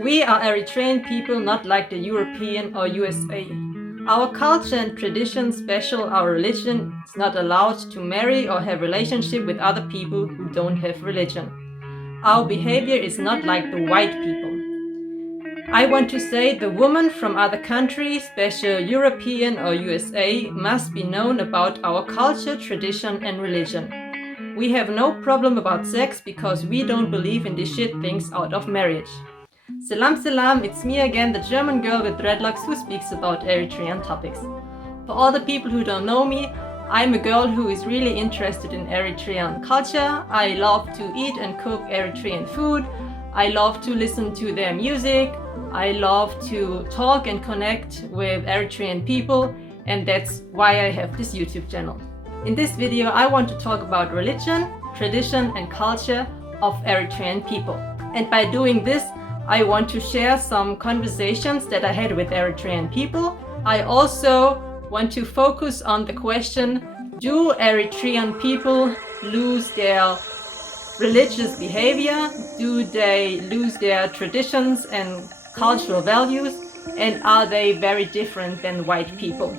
We are Eritrean people, not like the European or USA. Our culture and tradition, special our religion, is not allowed to marry or have relationship with other people who don't have religion. Our behavior is not like the white people. I want to say the woman from other countries, special European or USA, must be known about our culture, tradition and religion. We have no problem about sex because we don't believe in these shit things out of marriage. Salam salam, it's me again, the German girl with dreadlocks who speaks about Eritrean topics. For all the people who don't know me, I'm a girl who is really interested in Eritrean culture. I love to eat and cook Eritrean food. I love to listen to their music. I love to talk and connect with Eritrean people, and that's why I have this YouTube channel. In this video, I want to talk about religion, tradition and culture of Eritrean people. And by doing this, I want to share some conversations that I had with Eritrean people. I also want to focus on the question, do Eritrean people lose their religious behavior? Do they lose their traditions and cultural values? And are they very different than white people?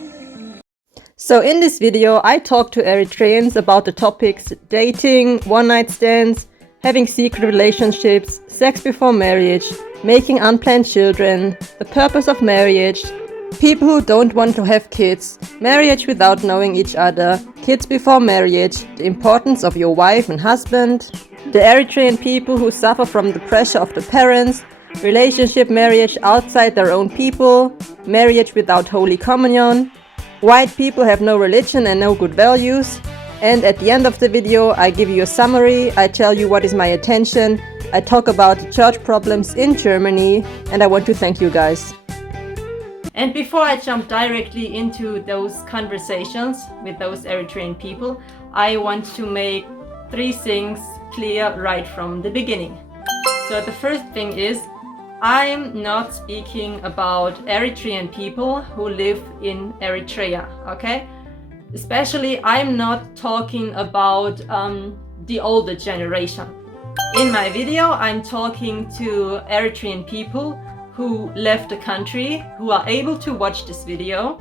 So in this video, I talk to Eritreans about the topics dating, one-night stands, having secret relationships, sex before marriage, making unplanned children, the purpose of marriage, people who don't want to have kids, marriage without knowing each other, kids before marriage, the importance of your wife and husband, the Eritrean people who suffer from the pressure of the parents, relationship marriage outside their own people, marriage without Holy Communion, white people have no religion and no good values, and at the end of the video I give you a summary, I tell you what is my attention, I talk about the church problems in Germany, and I want to thank you guys. And before I jump directly into those conversations with those Eritrean people, I want to make 3 things clear right from the beginning. So the first thing is, I'm not speaking about Eritrean people who live in Eritrea, okay? Especially, I'm not talking about the older generation. In my video, I'm talking to Eritrean people who left the country, who are able to watch this video,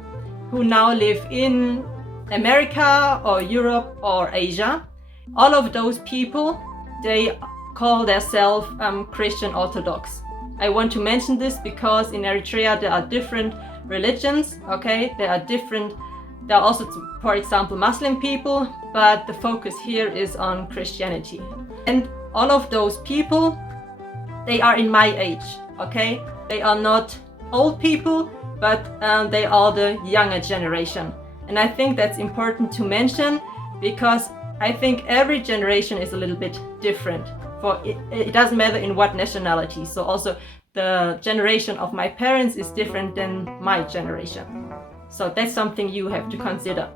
who now live in America or Europe or Asia. All of those people, they call themselves Christian Orthodox. I want to mention this because in Eritrea there are different religions, okay? There are also, for example, Muslim people, but the focus here is on Christianity. And all of those people, they are in my age, okay? They are not old people, but they are the younger generation. And I think that's important to mention because I think every generation is a little bit different. It doesn't matter in what nationality. So also the generation of my parents is different than my generation. So that's something you have to consider.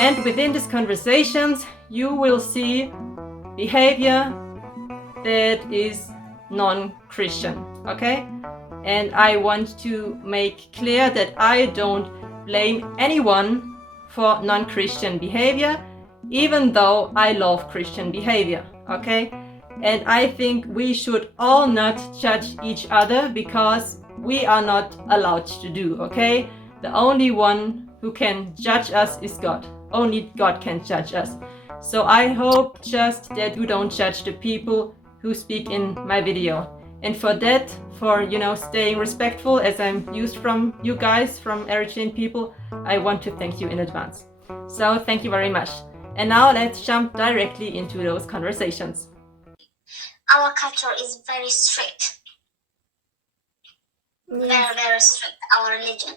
And within these conversations, you will see behavior that is non-Christian, okay? And I want to make clear that I don't blame anyone for non-Christian behavior, even though I love Christian behavior, okay? And I think we should all not judge each other because we are not allowed to do, okay? The only one who can judge us is God. Only God can judge us. So I hope just that you don't judge the people who speak in my video. And for that, for staying respectful as I'm used from you guys, from Eritrean people, I want to thank you in advance. So thank you very much. And now let's jump directly into those conversations. Our culture is very strict. Very, very strict, our religion.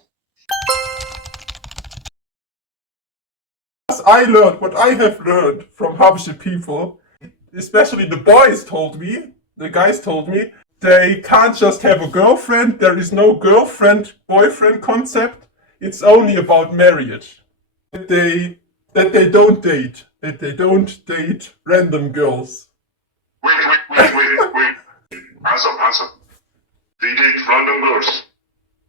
What I have learned from habesha people, especially the guys told me, they can't just have a girlfriend, there is no girlfriend-boyfriend concept, it's only about marriage. That they don't date random girls. Wait. Answer. They date random girls.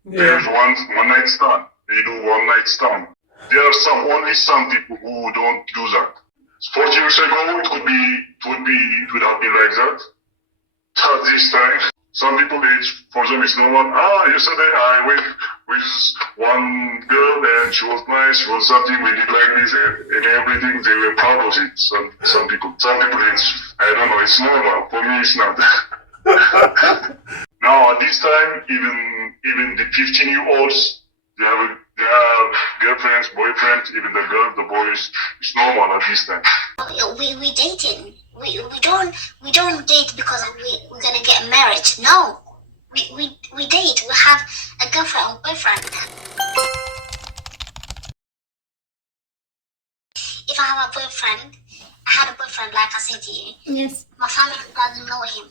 Yeah. There's one night stand. They do one night stand. There are only some people who don't do that. 40 years ago, it would have been like that. But this time, Some people, for them, it's normal. Yesterday I went with one girl and she was nice. She was something we did like this and everything. They were proud of it. Some people, it's, I don't know. It's normal. For me, it's not. Now at this time, even the 15-year-olds, they have girlfriends, boyfriends. Even the boys, it's normal at this time. We dating. We don't date because we're gonna get married. No, we date. We have a girlfriend or boyfriend. If I have a boyfriend, I had a boyfriend, like I said to you. Yes. My family doesn't know him.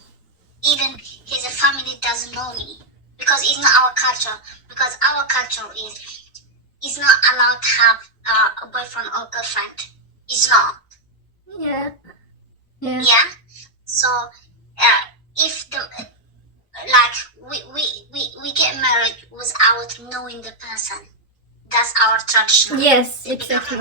Even his family doesn't know me because it's not our culture. Because our culture is not allowed to have a boyfriend or girlfriend. It's not. Yeah. Yeah. So if the we get married without knowing the person, that's our tradition. Yes, exactly.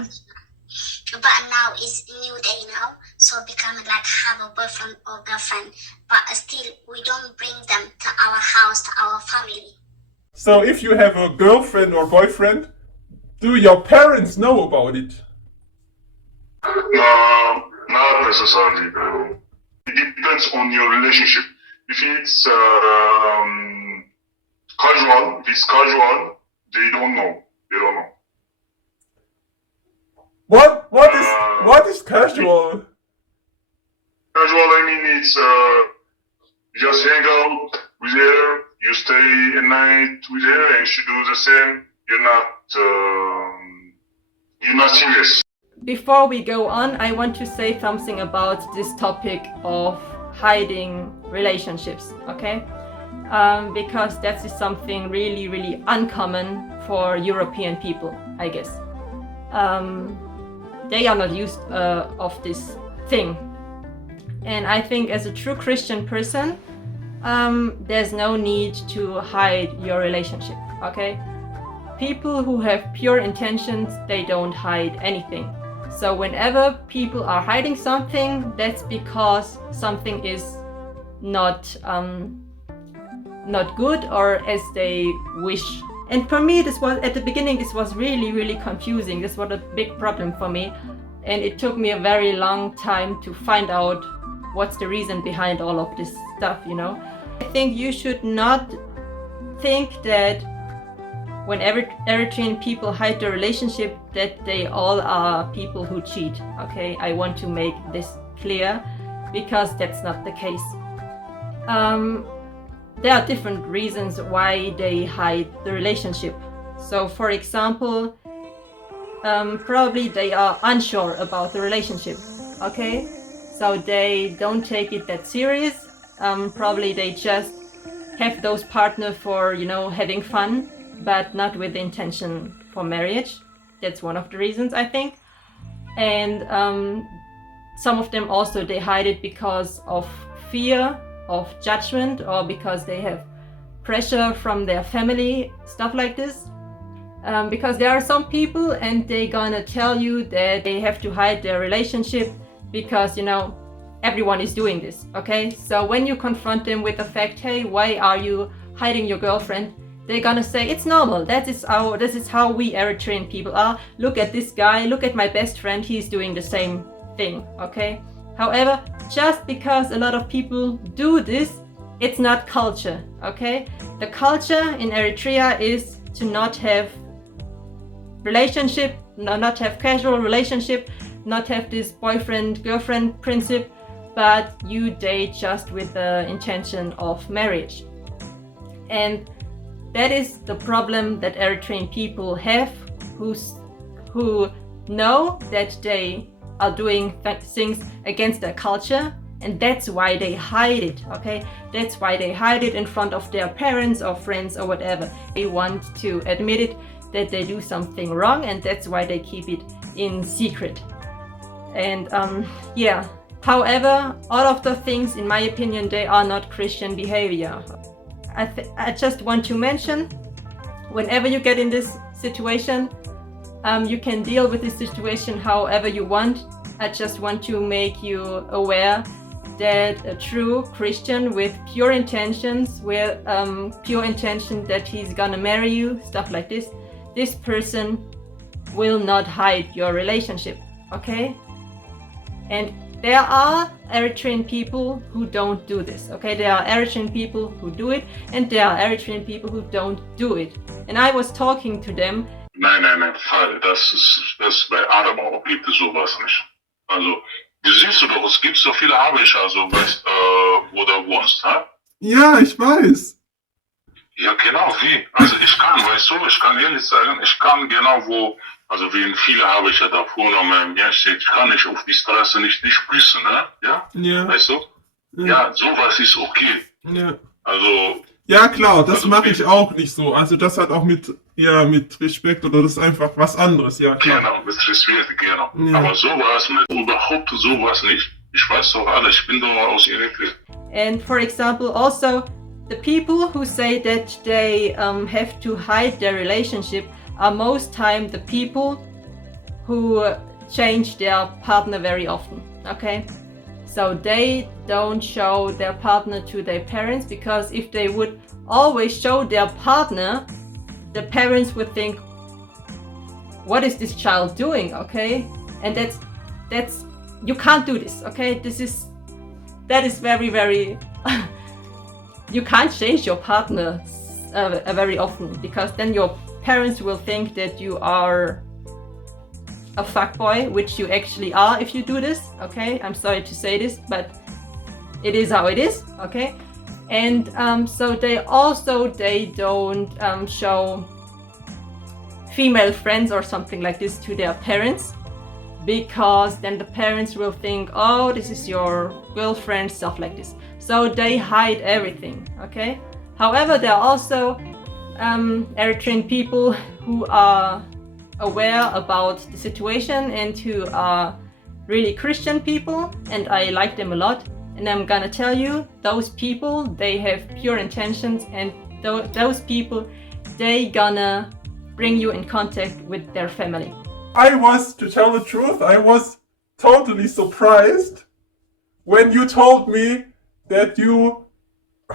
But now it's a new day now, so becoming like have a boyfriend or girlfriend, but still we don't bring them to our house, to our family. So if you have a girlfriend or boyfriend, do your parents know about it? No, not necessarily. It depends on your relationship. If it's casual, they don't know. They don't know. What is casual? Casual, I mean, it's you just hang out with her, you stay a night with her, and she do the same. You're not serious. Before we go on, I want to say something about this topic of hiding relationships, okay? Because that is something really, really uncommon for European people, I guess. They are not used of this thing. And I think as a true Christian person, there's no need to hide your relationship, okay? People who have pure intentions, they don't hide anything. So whenever people are hiding something, that's because something is not good or as they wish. And for me, this was at the beginning, this was really, really confusing. This was a big problem for me, and it took me a very long time to find out what's the reason behind all of this stuff, you know. I think you should not think that when Eritrean people hide their relationship, that they all are people who cheat, okay? I want to make this clear, because that's not the case. There are different reasons why they hide the relationship. So for example, probably they are unsure about the relationship, okay? So they don't take it that serious. Probably they just have those partners for, you know, having fun, but not with the intention for marriage. That's one of the reasons, I think. And some of them also, they hide it because of fear of judgment, or because they have pressure from their family, stuff like this. Because there are some people, and they gonna tell you that they have to hide their relationship because, you know, everyone is doing this, okay? So when you confront them with the fact, hey, why are you hiding your girlfriend? They're gonna say, it's normal, this is how we Eritrean people are. Look at this guy, look at my best friend, he's doing the same thing, okay? However, just because a lot of people do this, it's not culture, okay? The culture in Eritrea is to not have relationship, not have casual relationship, not have this boyfriend-girlfriend principle, but you date just with the intention of marriage. And that is the problem that Eritrean people have, who know that they are doing things against their culture, and that's why they hide it, okay? That's why they hide it in front of their parents or friends or whatever. They want to admit it, that they do something wrong, and that's why they keep it in secret. And yeah, however, all of the things, in my opinion, they are not Christian behavior. I just want to mention, whenever you get in this situation, you can deal with this situation however you want. I just want to make you aware that a true Christian with pure intentions, with pure intention that he's gonna marry you, stuff like this person will not hide your relationship, okay? And there are Eritrean people who don't do this, okay? There are Eritrean people who do it, and there are Eritrean people who don't do it. And I was talking to them. Nein, das bei Adamau gibt es sowas nicht. Also, du siehst doch, es gibt so viele Habesha, also weißt, wo du wohnst, ha? Ja, ich weiß. Ja, genau, wie? Also ich kann ehrlich sagen, ich kann genau wo, also wie in viele Habesha da vorne, ich kann nicht auf die Straße nicht grüßen, ne? Ja? Ja. Weißt du? Ja, sowas ist okay. Ja. Also... Ja, klar, das also, mache ich auch nicht so. Also das hat auch mit Respekt oder das ist einfach was anderes, ja klar. Genau, mit Respekt, genau. Ja. Aber sowas, überhaupt sowas nicht. Ich weiß doch alles, ich bin doch aus Eritrea. And for example, also the people who say that they have to hide their relationship are most time the people who change their partner very often, okay? So they don't show their partner to their parents, because if they would always show their partner, the parents would think, what is this child doing, okay? And that's you can't do this, okay? That is very, very you can't change your partner very often, because then your parents will think that you are a fuckboy, which you actually are if you do this, okay? I'm sorry to say this, but it is how it is, okay? And so they don't show female friends or something like this to their parents, because then the parents will think, oh, this is your girlfriend, stuff like this. So they hide everything, okay? However, there are also Eritrean people who are aware about the situation and who are really Christian people, and I like them a lot. And I'm gonna tell you, those people, they have pure intentions, and those people, they gonna bring you in contact with their family. To tell the truth, I was totally surprised when you told me that you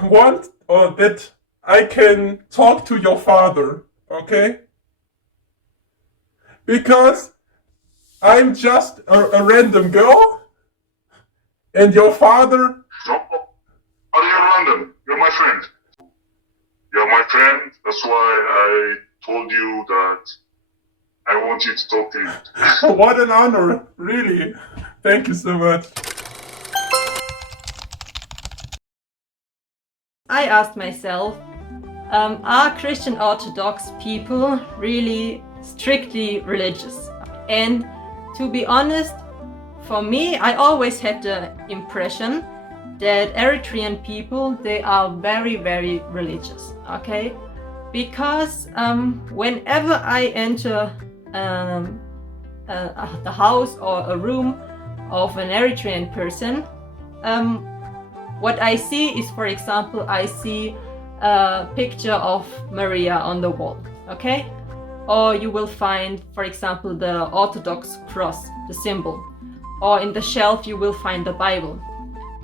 want, or that I can talk to your father, okay? Because I'm just a random girl, and your father... No, are you random? You're my friend. You're my friend, that's why I told you that I want you to talk to you. What an honor, really. Thank you so much. I asked myself, are Christian Orthodox people really strictly religious? And to be honest, for me, I always had the impression that Eritrean people, they are very, very religious, okay? Because whenever I enter the house or a room of an Eritrean person, what I see is, for example, I see a picture of Maria on the wall, okay? Or you will find, for example, the Orthodox cross, the symbol. Or in the shelf you will find the Bible.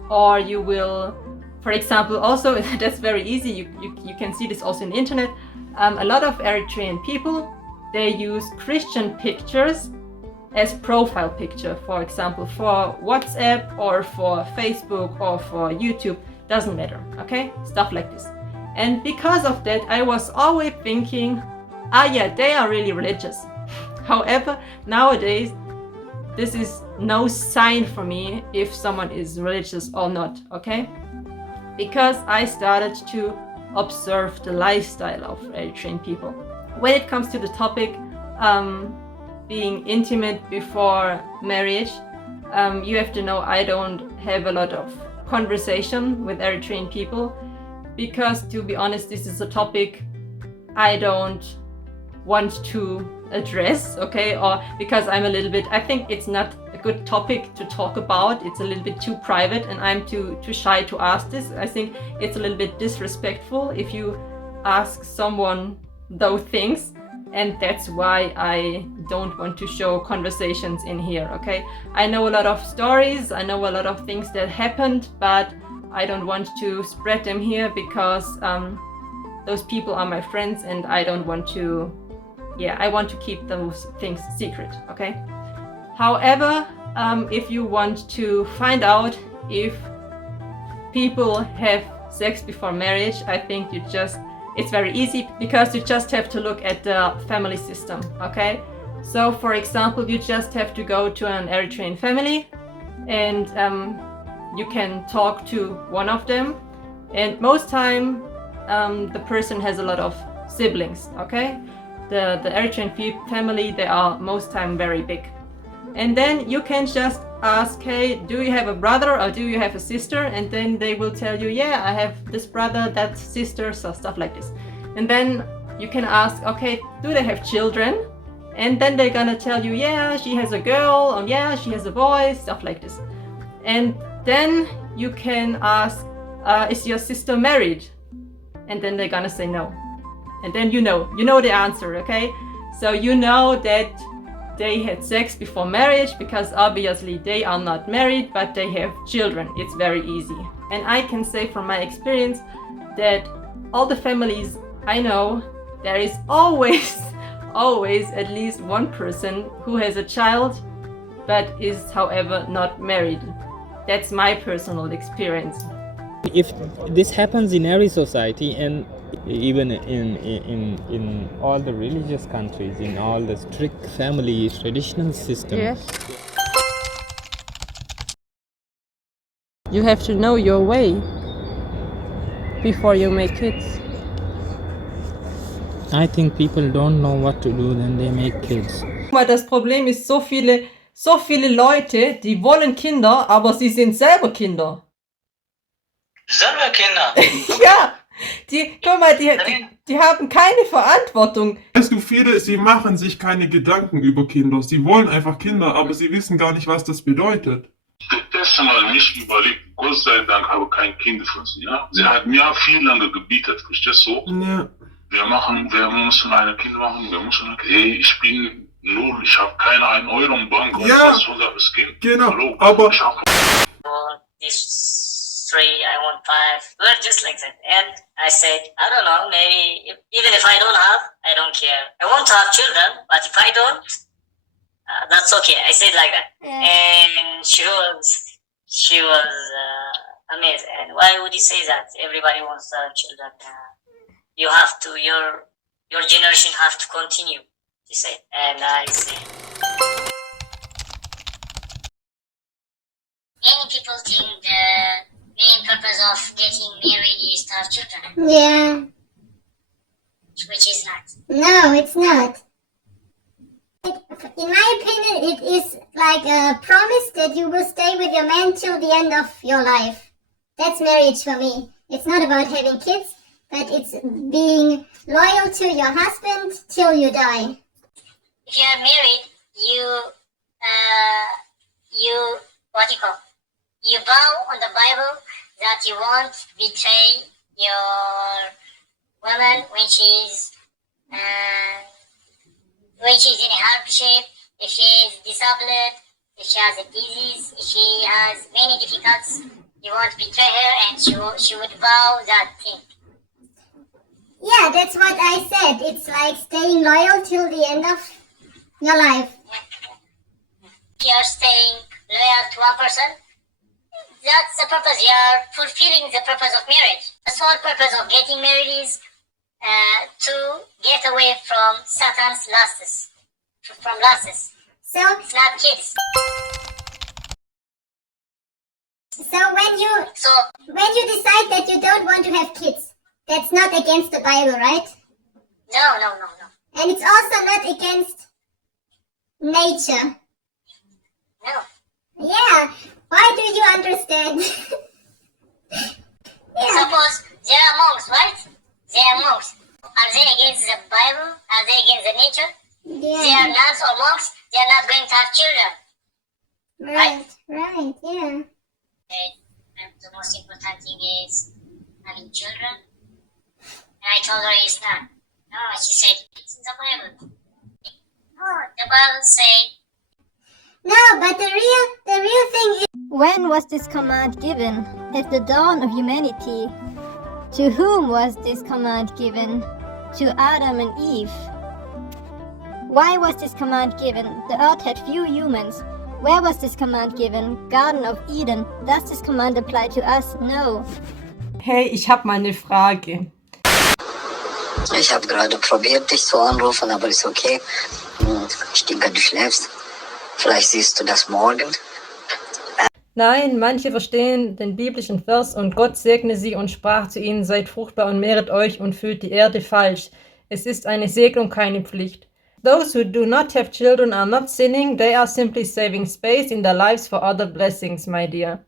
Or you will, for example, also, that's very easy, you can see this also in the internet, a lot of Eritrean people, they use Christian pictures as profile picture, for example, for WhatsApp or for Facebook or for YouTube, doesn't matter, okay? Stuff like this. And because of that, I was always thinking, yeah, they are really religious. However, nowadays, this is no sign for me if someone is religious or not, okay? Because I started to observe the lifestyle of Eritrean people. When it comes to the topic, being intimate before marriage, you have to know I don't have a lot of conversation with Eritrean people, because to be honest, this is a topic I don't want to address, okay? Or because I'm a little bit, I think it's not a good topic to talk about. It's a little bit too private and I'm too shy to ask this. I think it's a little bit disrespectful if you ask someone those things. and that's why I don't want to show conversations in here, okay? I know a lot of stories, I know a lot of things that happened, but I don't want to spread them here because those people are my friends and I don't want to, I want to keep those things secret, okay? However, if you want to find out if people have sex before marriage, I think it's very easy because you just have to look at the family system, okay? So for example, you just have to go to an Eritrean family and you can talk to one of them, and most time the person has a lot of siblings, okay? The Eritrean family, they are most time very big. And then you can just ask, hey, do you have a brother or do you have a sister? And then they will tell you, yeah, I have this brother, that sister, so stuff like this. And then you can ask, okay, do they have children? And then they're gonna tell you, yeah, she has a girl, or yeah, she has a boy, stuff like this. And then you can ask, is your sister married? And then they're gonna say no. And then you know the answer, okay? So you know that they had sex before marriage because obviously they are not married, but they have children. It's very easy. And I can say from my experience that all the families I know, there is always at least one person who has a child but is, however, not married. That's my personal experience. If this happens in every society, and even in all the religious countries, in all the strict family traditional systems, Yes. You have to know your way before you make kids. I think people don't know what to do, then they make kids. Weil das Problem ist, so viele Leute, die wollen Kinder, aber sie sind selber Kinder. Selber Kinder. Ja, die haben keine Verantwortung. Weißt du, viele, sie machen sich keine Gedanken über Kinder. Sie wollen einfach Kinder, aber sie wissen gar nicht, was das bedeutet. Das Mal nicht überlegt, Gott sei Dank habe ich kein Kind von sie, ja. Sie hat mir viel lange gebietet, verstehst du? Ja. Wir müssen ein Kind machen, hey, ich bin null, ich habe keine 1 Euro im Bank, und Ja, was soll das Kind? genau, Hallo, aber ich hab This 3, I want 5. We're just like that. And I said, I don't know, maybe even if I don't have, I don't care. I want to have children, but if I don't, that's okay. I said like that. Yeah. And she was amazed. And why would you say that? Everybody wants to have children. You have to, your generation have to continue, she said. And I said, Many people think the main purpose of getting married is to have children, Yeah. which is not. No, it's not. In my opinion, it is like a promise that you will stay with your man till the end of your life. That's marriage for me. It's not about having kids, but it's being loyal to your husband till you die. If you are married, you what do you call? You vow on the Bible that you won't betray your woman when she's in a hardship, if she is disabled, if she has a disease, if she has many difficulties. You won't betray her, and she would vow that thing. Yeah, that's what I said. It's like staying loyal till the end of your life. If you are staying loyal to one person, that's the purpose. You are fulfilling the purpose of marriage. The sole purpose of getting married is to get away from Satan's lusts. So It's not kids. when you decide that you don't want to have kids, that's not against the Bible, right? No. And it's also not against nature. No. Yeah. Why do you understand? Yeah. Suppose there are monks, right? They are monks. Are they against the Bible? Are they against the nature? They are Yeah. nuns or monks. They are not going to have children. Right. Yeah. And the most important thing is having children. And I told her it's not. No, she said it's in the Bible. Oh, the Bible said. No, but the real thing is, when was this command given? At the dawn of humanity. To whom was this command given? To Adam and Eve. Why was this command given? The earth had few humans. Where was this command given? Garden of Eden. Does this command apply to us? No. Hey, ich habe mal eine Frage. Ich habe gerade probiert, dich zu anrufen, aber ist okay. Ich denke, du schläfst. Vielleicht siehst du das morgen. Nein, manche verstehen den biblischen Vers und Gott segne sie und sprach zu ihnen, seid fruchtbar und mehret euch und füllt die Erde falsch. Es ist eine Segnung, keine Pflicht. Those who do not have children are not sinning, they are simply saving space in their lives for other blessings, my dear.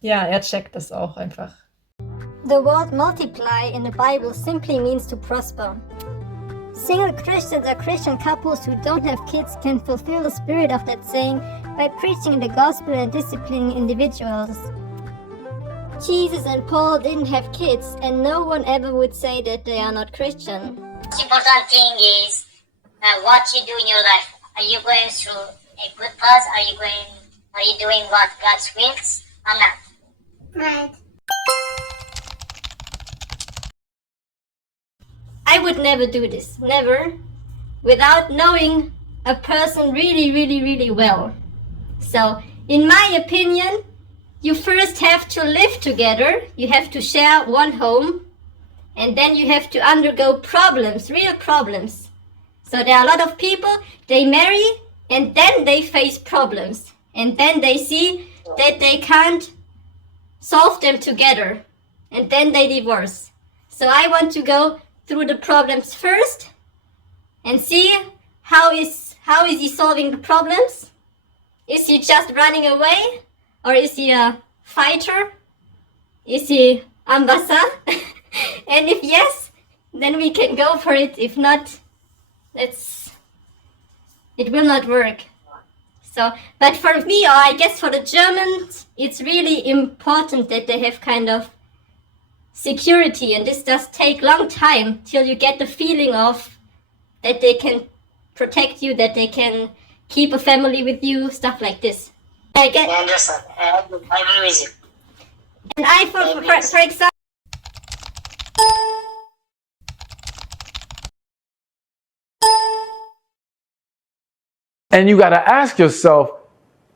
Ja, er checkt das auch einfach. The word multiply in the Bible simply means to prosper. Single Christians or Christian couples who don't have kids can fulfill the spirit of that saying by preaching the gospel and disciplining individuals. Jesus and Paul didn't have kids, and no one ever would say that they are not Christian. The important thing is what you do in your life. Are you going through a good path? Are you doing what God wills or not? Right. I would never do this, never, without knowing a person really well. So, in my opinion, you first have to live together, you have to share one home, and then you have to undergo problems, real problems. So there are a lot of people, they marry, and then they face problems, and then they see that they can't solve them together, and then they divorce. So I want to go through the problems first and see how is he solving the problems. Is he just running away, or is he a fighter? Is he ambassador? And if yes, then we can go for it. If not, it will not work. So, but for me, or I guess for the Germans, it's really important that they have kind of security, and this does take long time till you get the feeling of that they can protect you, that they can keep a family with you, stuff like this. I understand. I agree with you. And I, for example, And you got to ask yourself,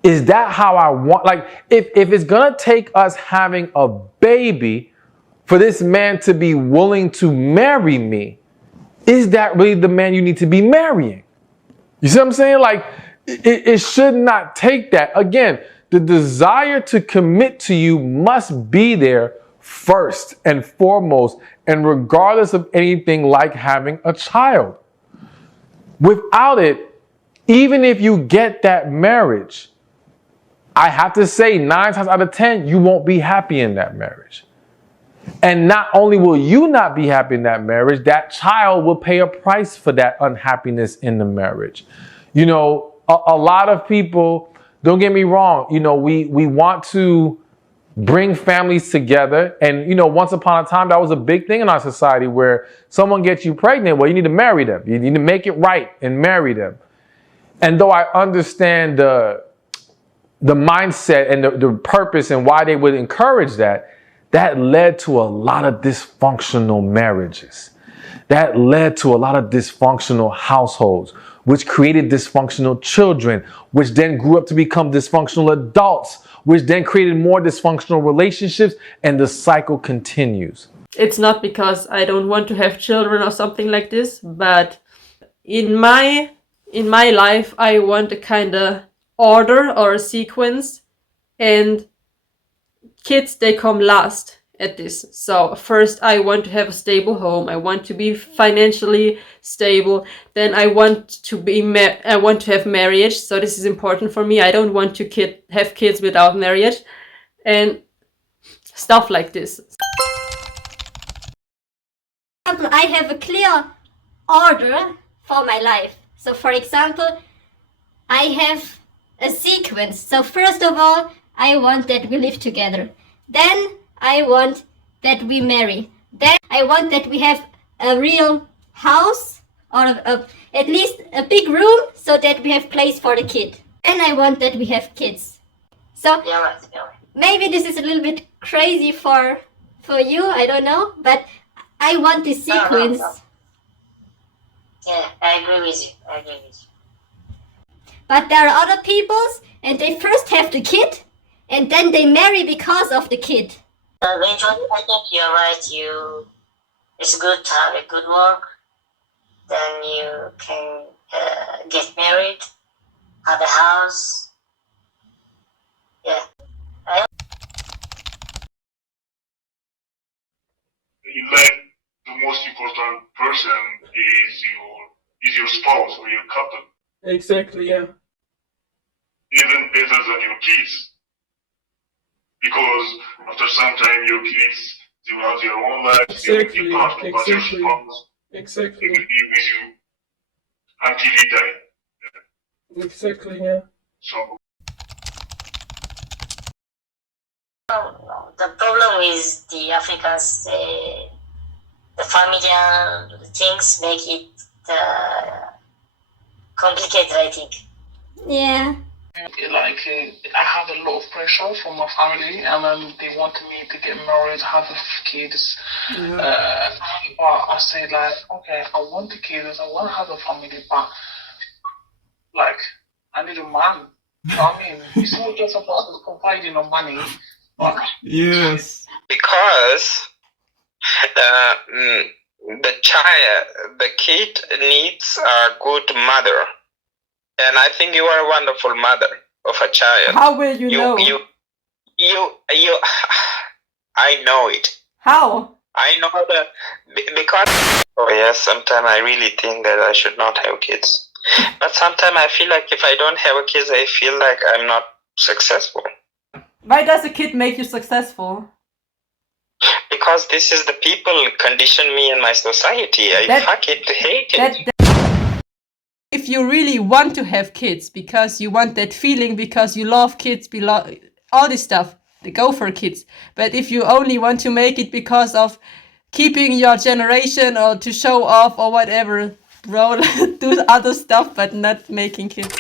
is that how I want? Like, if it's going to take us having a baby for this man to be willing to marry me, is that really the man you need to be marrying? You see what I'm saying? Like, it should not take that. Again, the desire to commit to you must be there first and foremost, and regardless of anything like having a child. Without it, even if you get that marriage, I have to say 9 times out of 10, you won't be happy in that marriage. And not only will you not be happy in that marriage, that child will pay a price for that unhappiness in the marriage. You know, a lot of people, don't get me wrong, you know, we want to bring families together. And, you know, once upon a time, that was a big thing in our society where someone gets you pregnant, well, you need to marry them. You need to make it right and marry them. And though I understand the mindset and the purpose and why they would encourage that, that led to a lot of dysfunctional marriages. That led to a lot of dysfunctional households, which created dysfunctional children, which then grew up to become dysfunctional adults, which then created more dysfunctional relationships, and the cycle continues. It's not because I don't want to have children or something like this, but in my life, I want a kind of order or a sequence, and kids, they come last at this. So first I want to have a stable home. I want to be financially stable. Then I want to have marriage. So this is important for me. I don't want to have kids without marriage and stuff like this. I have a clear order for my life. So for example, I have a sequence. So first of all, I want that we live together. Then I want that we marry. Then I want that we have a real house or at least a big room so that we have place for the kid. And I want that we have kids. So You're right. maybe this is a little bit crazy for you, I don't know, but I want this sequence. No. Yeah, I agree with you. But there are other peoples, and they first have the kid, and then they marry because of the kid. Eventually, I think you're right. It's good to have a good work. Then you can get married, have a house. Yeah. In life, the most important person is your spouse or your couple. Exactly, yeah. Even better than your kids. Because after some time your kids, they will have their own life, they will be part of your spouse. Exactly. They will be with you until you die. Exactly, yeah. So The problem is the Africans, the familial things make it complicated, I think. Yeah. Like I have a lot of pressure from my family, and then they want me to get married, have kids. Yeah. But I say like, okay, I want the kids, I want to have a family, but like I need a man. You know what I mean? It's not just about providing the money. But Yes. Because the kid needs a good mother, and I think you are a wonderful mother of a child. How will you know? You I know it. How? I know that because oh yes, sometimes I really think that I should not have kids, but sometimes I feel like if I don't have kids, I feel like I'm not successful. Why does a kid make you successful? Because this is the people condition me in my society. I hate it. If you really want to have kids, because you want that feeling, because you love kids, all this stuff, go for kids. But if you only want to make it because of keeping your generation or to show off or whatever, bro, do other stuff, but not making kids.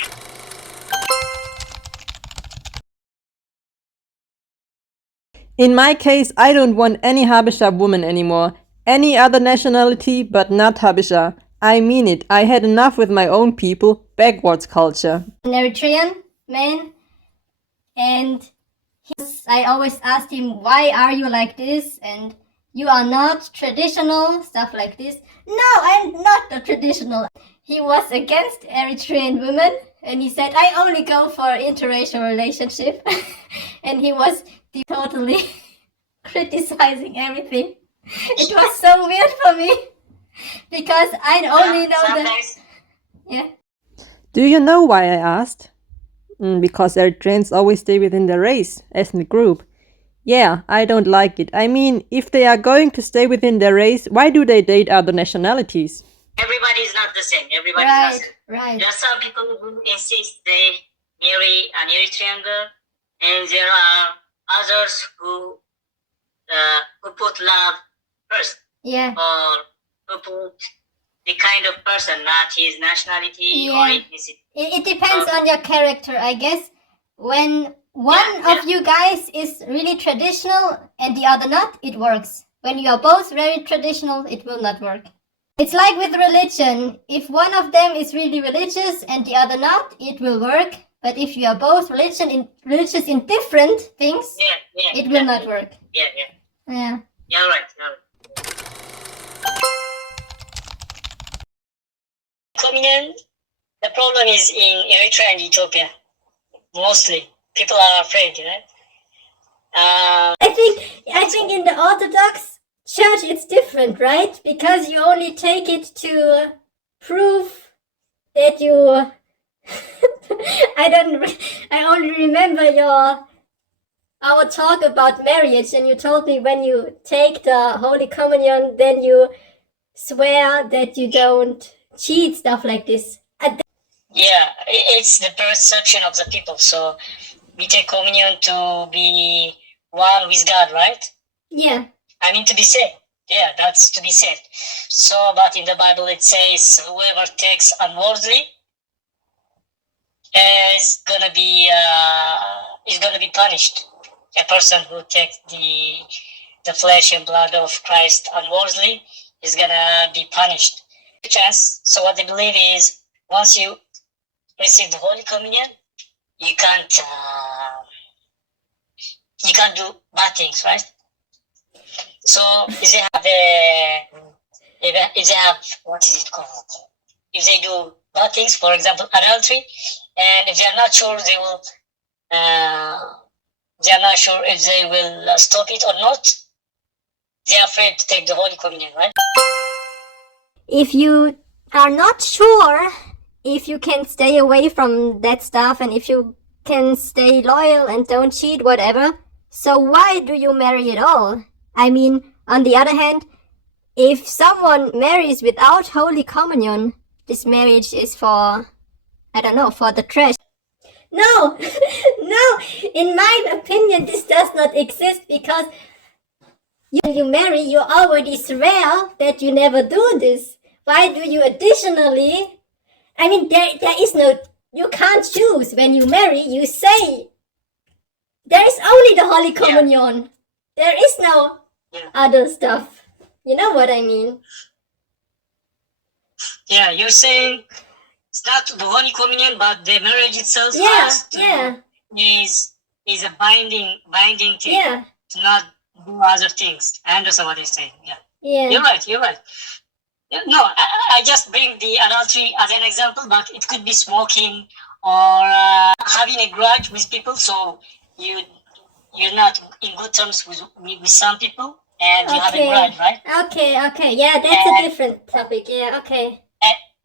In my case, I don't want any habesha woman anymore. Any other nationality, but not habesha. I mean it. I had enough with my own people, backwards culture. An Eritrean man, and I always asked him, why are you like this? And you are not traditional, stuff like this. No, I'm not a traditional. He was against Eritrean women, and he said, I only go for interracial relationship. And he was totally criticizing everything. It was so weird for me, because I only know that. Yeah. Do you know why I asked? Because Eritreans always stay within their race, ethnic group. Yeah, I don't like it. I mean, if they are going to stay within their race, why do they date other nationalities? Everybody is not the same. Everybody is not the same. Right. There are some people who insist they marry an Eritrean girl, and there are others who put love first. Yeah. Or who put the kind of person, not his nationality or Yeah. ethnicity. It depends on your character, I guess. When one of you guys is really traditional and the other not, it works. When you are both very traditional, it will not work. It's like with religion. If one of them is really religious and the other not, it will work. But if you are both religious in different things, it will not work. Yeah. You're right. Communion, the problem is in Eritrea and Ethiopia. Mostly, people are afraid, right? I think in the Orthodox Church it's different, right? Because you only take it to prove that you. I only remember our talk about marriage, and you told me when you take the Holy Communion, then you swear that you don't cheat, stuff like this. Yeah, it's the perception of the people. So we take communion to be one with God, right? Yeah. I mean to be saved. Yeah, that's to be said. So, but in the Bible it says, whoever takes unworthily is gonna be punished. A person who takes the flesh and blood of Christ unworthily is gonna be punished. Chance. So what they believe is, once you receive the Holy Communion, you can't do bad things, right? So if they have what is it called? If they do bad things, for example, adultery, and if they are not sure if they will stop it or not, they are afraid to take the Holy Communion, right? If you are not sure if you can stay away from that stuff and if you can stay loyal and don't cheat, whatever, so why do you marry at all? I mean, on the other hand, if someone marries without Holy Communion, this marriage is for the trash. No, no, in my opinion, this does not exist because when you marry, you already swear that you never do this. Why do you additionally? I mean, there is no, you can't choose. When you marry, you say, there is only the Holy Communion. There is no other stuff. You know what I mean? Yeah, you're saying it's not the Holy Communion, but the marriage itself is a binding thing to not do other things. I understand what you're saying. Yeah. You're right. Yeah, no, I just bring the adultery as an example, but it could be smoking or having a grudge with people. So you're not in good terms with some people, and you have a grudge, right? Okay. Yeah, that's a different topic. Yeah, okay.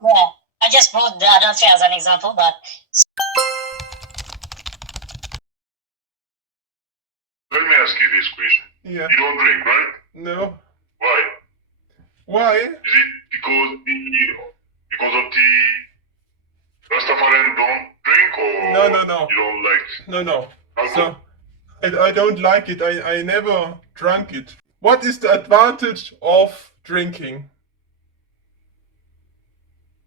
I just brought the adultery as an example, but. Let me ask you this question. Yeah. You don't drink, right? No. Why? Why? Is it because of the Rastafarian don't drink, or No. you don't like? No. Alcohol? So I don't like it. I never drank it. What is the advantage of drinking?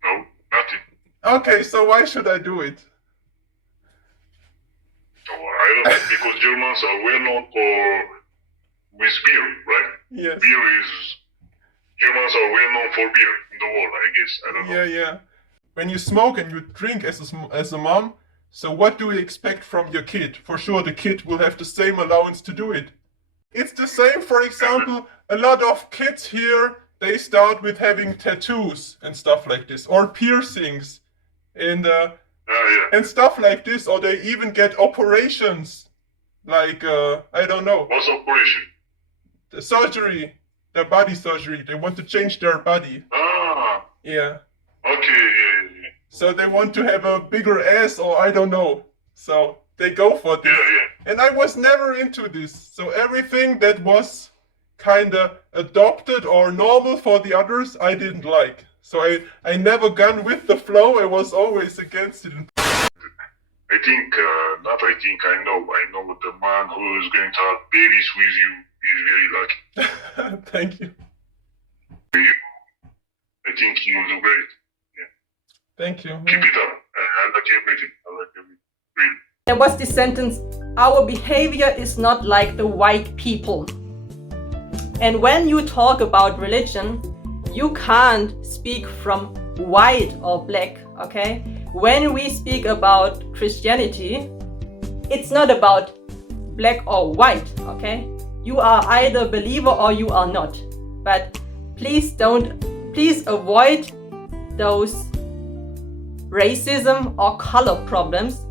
No, nothing. Okay, so why should I do it? Oh, I don't know, because Germans are well known with beer, right? Yes. Germans are well known for beer in the world, I guess. I don't know. Yeah. When you smoke and you drink as a mom, so what do you expect from your kid? For sure, the kid will have the same allowance to do it. It's the same, for example, a lot of kids here, they start with having tattoos and stuff like this, or piercings, and stuff like this, or they even get operations, like, I don't know. What's operation? The surgery, their body surgery, they want to change their body. Ah. Yeah. Okay, yeah. So they want to have a bigger ass, or I don't know. So they go for this. Yeah. And I was never into this. So everything that was kinda adopted or normal for the others, I didn't like. So I never gone with the flow. I was always against it. I know the man who is going to have babies with you is very lucky. Thank you. I think you will do great. Thank you. Keep it up. I like everything. Really. There was this sentence, our behavior is not like the white people. And when you talk about religion, you can't speak from white or black, okay? When we speak about Christianity, it's not about black or white, okay? You are either a believer or you are not. But please avoid those racism or color problems,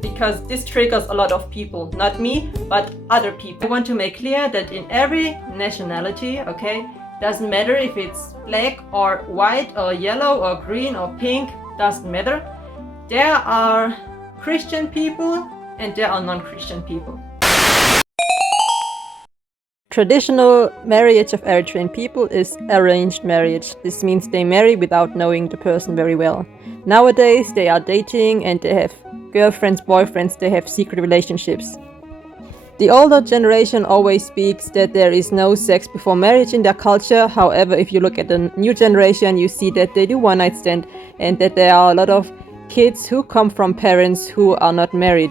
because this triggers a lot of people, not me, but other people. I want to make clear that in every nationality, okay, doesn't matter if it's black or white or yellow or green or pink, doesn't matter. There are Christian people and there are non-Christian people. Traditional marriage of Eritrean people is arranged marriage. This means they marry without knowing the person very well. Nowadays they are dating and they have girlfriends, boyfriends, they have secret relationships. The older generation always speaks that there is no sex before marriage in their culture. However, if you look at the new generation, you see that they do one night stand and that there are a lot of kids who come from parents who are not married.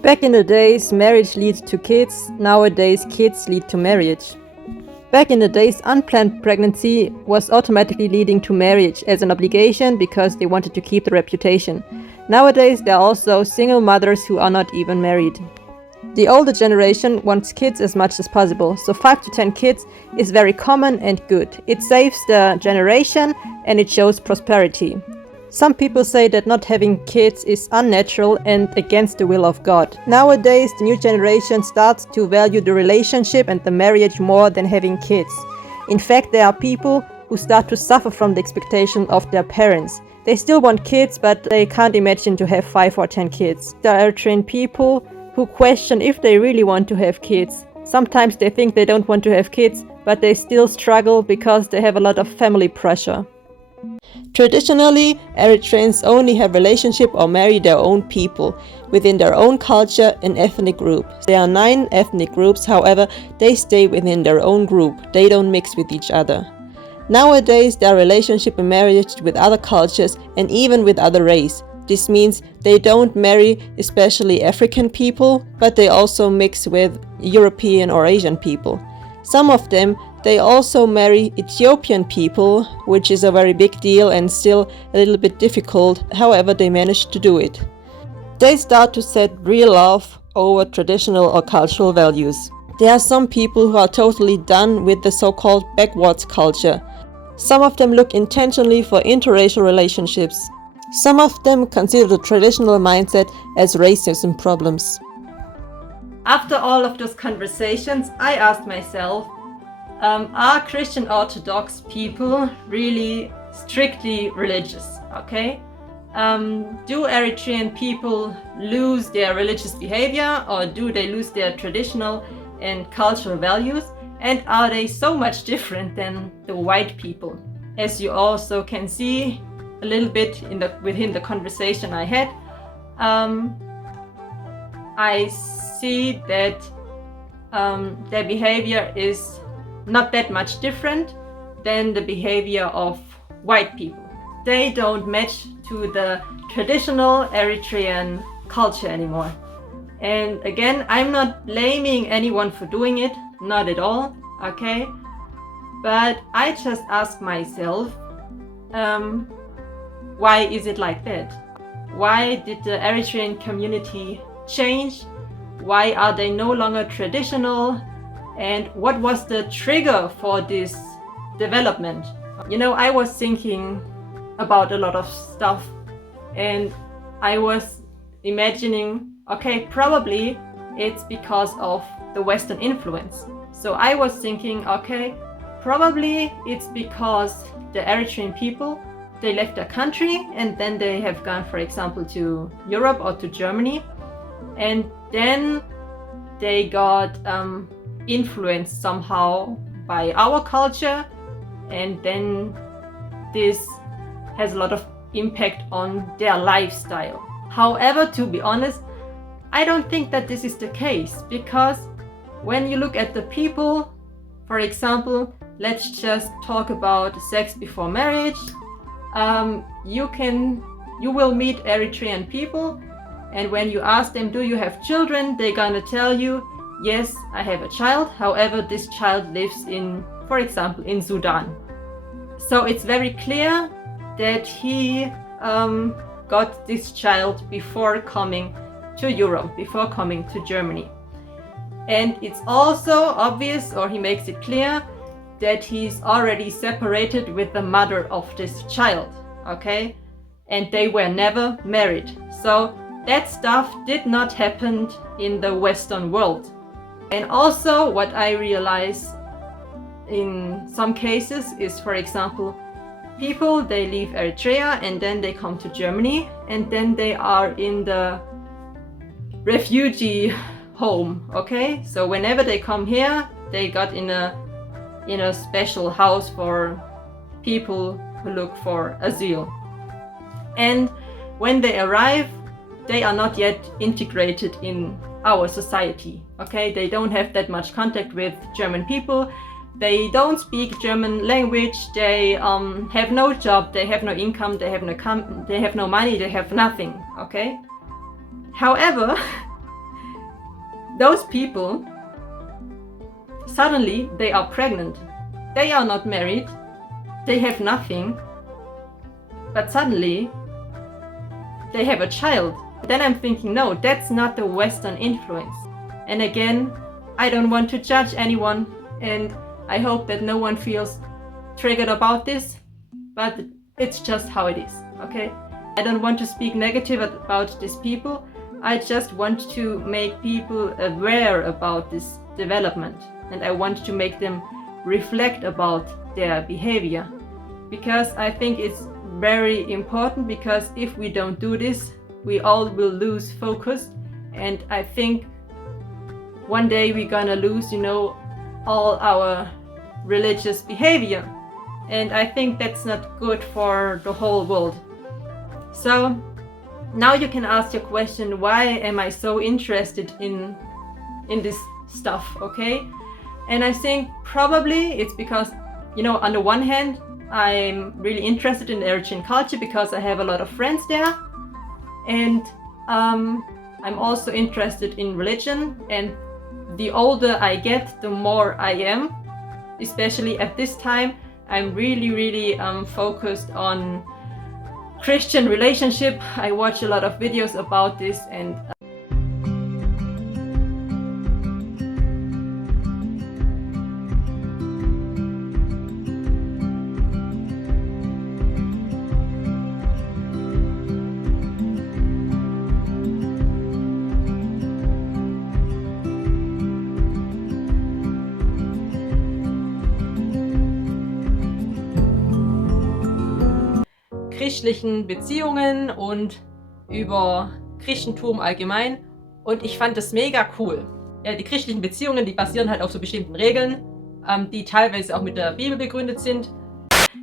Back in the days, marriage leads to kids. Nowadays, kids lead to marriage. Back in the days, unplanned pregnancy was automatically leading to marriage as an obligation because they wanted to keep the reputation. Nowadays, there are also single mothers who are not even married. The older generation wants kids as much as possible, so 5 to 10 kids is very common and good. It saves the generation and it shows prosperity. Some people say that not having kids is unnatural and against the will of God. Nowadays, the new generation starts to value the relationship and the marriage more than having kids. In fact, there are people who start to suffer from the expectation of their parents. They still want kids, but they can't imagine to have 5 or 10 kids. There are Eritrean people who question if they really want to have kids. Sometimes they think they don't want to have kids, but they still struggle because they have a lot of family pressure. Traditionally, Eritreans only have relationship or marry their own people within their own culture and ethnic group. There are 9 ethnic groups, however, they stay within their own group. They don't mix with each other. Nowadays, there are relationship and marriage with other cultures and even with other race. This means they don't marry especially African people, but they also mix with European or Asian people. Some of them, they also marry Ethiopian people, which is a very big deal and still a little bit difficult. However, they manage to do it. They start to set real love over traditional or cultural values. There are some people who are totally done with the so-called backwards culture. Some of them look intentionally for interracial relationships. Some of them consider the traditional mindset as racism problems. After all of those conversations, I asked myself, are Christian Orthodox people really strictly religious? Okay? Do Eritrean people lose their religious behavior, or do they lose their traditional and cultural values? And are they so much different than the white people? As you also can see a little bit within the conversation I had, I see that their behavior is not that much different than the behavior of white people. They don't match to the traditional Eritrean culture anymore. And again, I'm not blaming anyone for doing it, not at all, okay? But I just ask myself, why is it like that? Why did the Eritrean community change? Why are they no longer traditional? And what was the trigger for this development? You know, I was thinking about a lot of stuff and I was imagining, okay, probably it's because of the Western influence. So I was thinking, okay, probably it's because the Eritrean people, they left their country and then they have gone, for example, to Europe or to Germany, and then they got influenced somehow by our culture, and then this has a lot of impact on their lifestyle. However, to be honest, I don't think that this is the case, because when you look at the people, for example, let's just talk about sex before marriage. You will meet Eritrean people, and when you ask them, do you have children, they're gonna tell you, yes, I have a child. However, this child lives in, for example, in Sudan. So it's very clear that he got this child before coming to Europe, before coming to Germany. And it's also obvious, or he makes it clear, that he's already separated with the mother of this child, okay? And they were never married. So that stuff did not happen in the Western world. And also what I realize in some cases is, for example, people, they leave Eritrea and then they come to Germany and then they are in the refugee home, okay? So whenever they come here, they got in a special house for people who look for asylum. And when they arrive, they are not yet integrated in our society. Okay, they don't have that much contact with German people. They don't speak German language. They have no job. They have no income. They have no money. They have nothing. Okay. However, those people suddenly they are pregnant. They are not married. They have nothing. But suddenly they have a child. Then I'm thinking, no, that's not the Western influence. And again, I don't want to judge anyone, and I hope that no one feels triggered about this, but it's just how it is, okay? I don't want to speak negative about these people. I just want to make people aware about this development, and I want to make them reflect about their behavior, because I think it's very important, because if we don't do this, we all will lose focus, and I think one day we're gonna lose, all our religious behavior, and I think that's not good for the whole world. So now you can ask your question, why am I so interested in this stuff, okay? And I think probably it's because, on the one hand, I'm really interested in Eritrean culture because I have a lot of friends there. And I'm also interested in religion, and the older I get, the more I am. Especially at this time, I'm really focused on Christian relationship. I watch a lot of videos about this, and christlichen Beziehungen und über Christentum allgemein, und ich fand das mega cool. Ja, die christlichen Beziehungen, die basieren halt auf so bestimmten Regeln, die teilweise auch mit der Bibel begründet sind.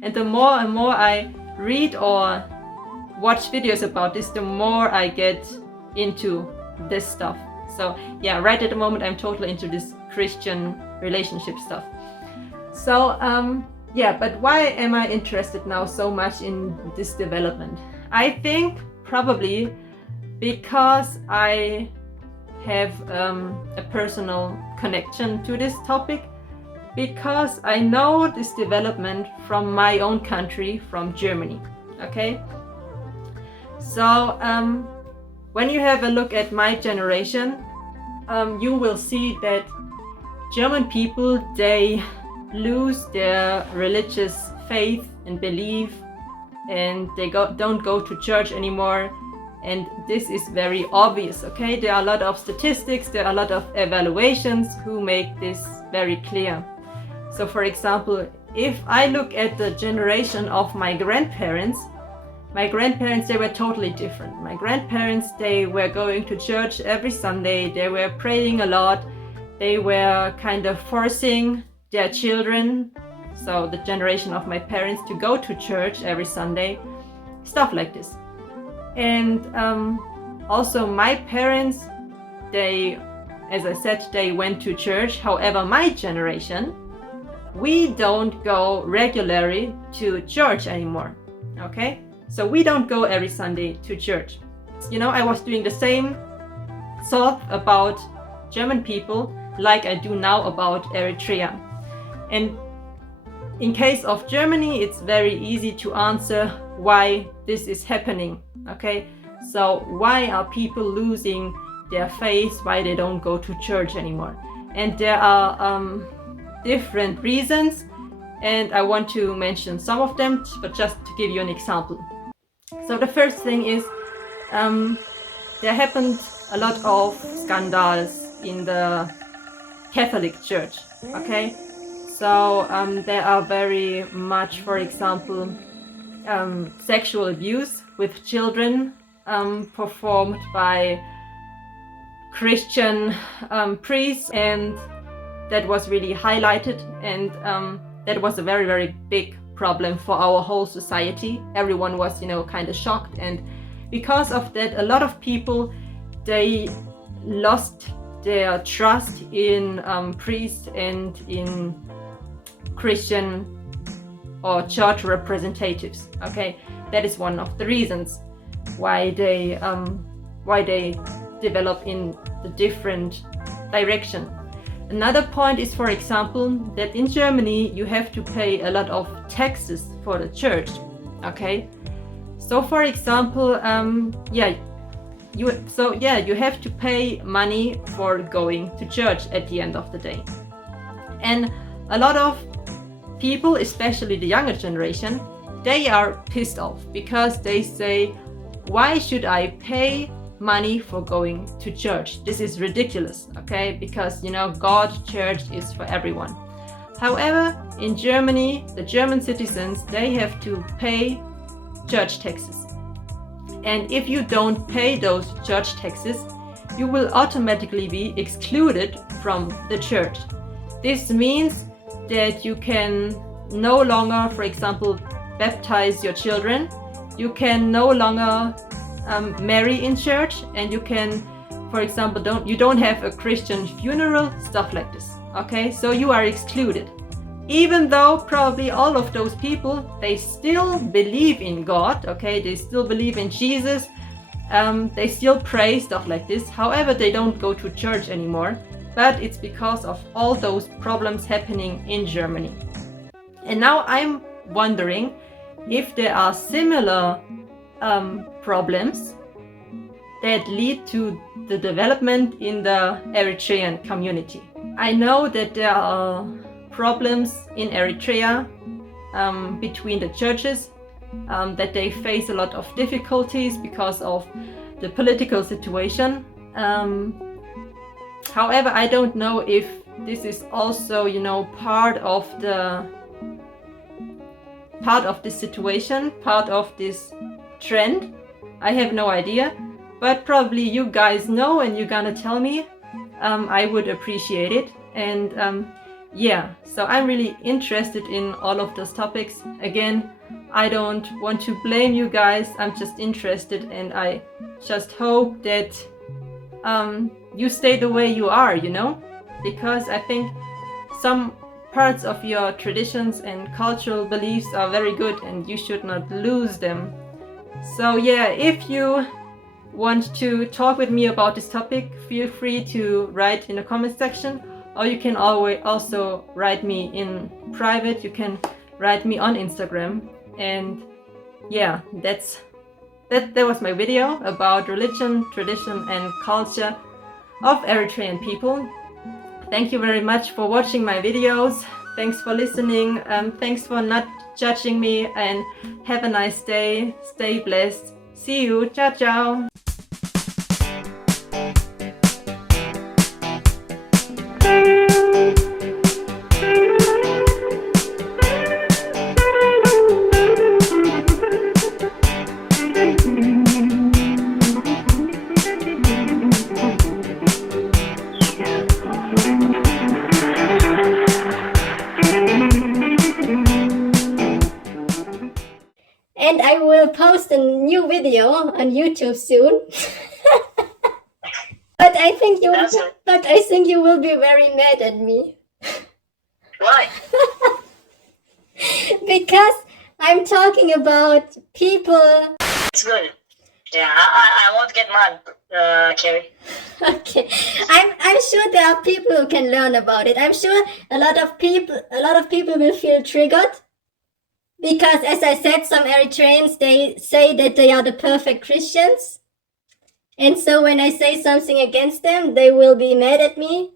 And the more and more I read or watch videos about this, the more I get into this stuff. So yeah, right at the moment I'm totally into this Christian relationship stuff. So yeah, but why am I interested now so much in this development? I think probably because I have a personal connection to this topic, because I know this development from my own country, from Germany, okay? So when you have a look at my generation, you will see that German people, they lose their religious faith and belief, and they don't go to church anymore, and this is very obvious, okay? There are a lot of statistics, there are a lot of evaluations who make this very clear. So for example, if I look at the generation of my grandparents, they were totally different. My grandparents, they were going to church every Sunday, they were praying a lot, they were kind of forcing their children, so the generation of my parents, to go to church every Sunday, stuff like this. And also my parents, they, as I said, they went to church. However, my generation, we don't go regularly to church anymore, okay? So we don't go every Sunday to church. I was doing the same thought about German people like I do now about Eritrea. And in case of Germany, it's very easy to answer why this is happening, okay? So why are people losing their faith, why they don't go to church anymore? And there are different reasons, and I want to mention some of them, but just to give you an example. So the first thing is, there happened a lot of scandals in the Catholic Church, okay? So there are very much, for example, sexual abuse with children performed by Christian priests, and that was really highlighted, and that was a very big problem for our whole society. Everyone was, kind of shocked, and because of that, a lot of people, they lost their trust in priests and in Christian or church representatives. Okay, that is one of the reasons why they develop in the different direction. Another point is, for example, that in Germany you have to pay a lot of taxes for the church. Okay, so for example, you have to pay money for going to church at the end of the day. And a lot of people, especially the younger generation, they are pissed off because they say, why should I pay money for going to church? This is ridiculous, okay? Because, you know, God's church is for everyone. However, in Germany, the German citizens, they have to pay church taxes. And if you don't pay those church taxes, you will automatically be excluded from the church. This means that you can no longer, for example, baptize your children. You can no longer marry in church, and you can, for example, you don't have a Christian funeral, stuff like this. Okay, so you are excluded. Even though probably all of those people, they still believe in God, okay, they still believe in Jesus, they still pray, stuff like this. However, they don't go to church anymore, but it's because of all those problems happening in Germany. And now I'm wondering if there are similar problems that lead to the development in the Eritrean community. I know that there are problems in Eritrea between the churches, that they face a lot of difficulties because of the political situation. However, I don't know if this is also, you know, part of this situation, part of this trend. I have no idea, but probably you guys know and you're gonna tell me. I would appreciate it. And so I'm really interested in all of those topics. Again, I don't want to blame you guys, I'm just interested, and I just hope that you stay the way you are, you know, because I think some parts of your traditions and cultural beliefs are very good and you should not lose them. So yeah, if you want to talk with me about this topic, feel free to write in the comment section, or you can always also write me in private. You can write me on Instagram. And yeah, that was my video about religion, tradition and culture of Eritrean people. Thank you very much for watching my videos. Thanks for listening. Thanks for not judging me, and have a nice day. Stay blessed. See you. Ciao, ciao. And I will post a new video on YouTube soon. But I think you will be very mad at me. Why? Because I'm talking about people. It's good. Yeah, I won't get mad, Carrie. Okay, I'm sure there are people who can learn about it. I'm sure a lot of people will feel triggered. Because, as I said, some Eritreans, they say that they are the perfect Christians. And so when I say something against them, they will be mad at me.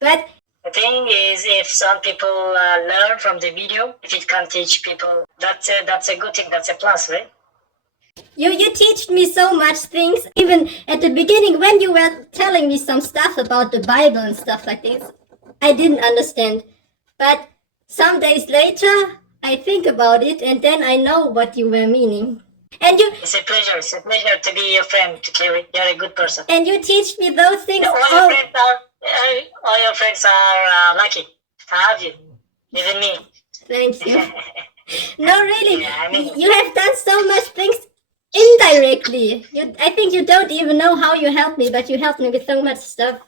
But the thing is, if some people learn from the video, if it can teach people, that's a good thing, that's a plus, right? You teach me so much things. Even at the beginning, when you were telling me some stuff about the Bible and stuff like this, I didn't understand. But some days later, I think about it, and then I know what you were meaning. And It's a pleasure to be your friend, to Carrie. You're a good person. And you teach me those things. All your friends are lucky to have you, even me. Thank you. No, really, Yeah, I mean, you have done so much things indirectly. I think you don't even know how you helped me, but you helped me with so much stuff.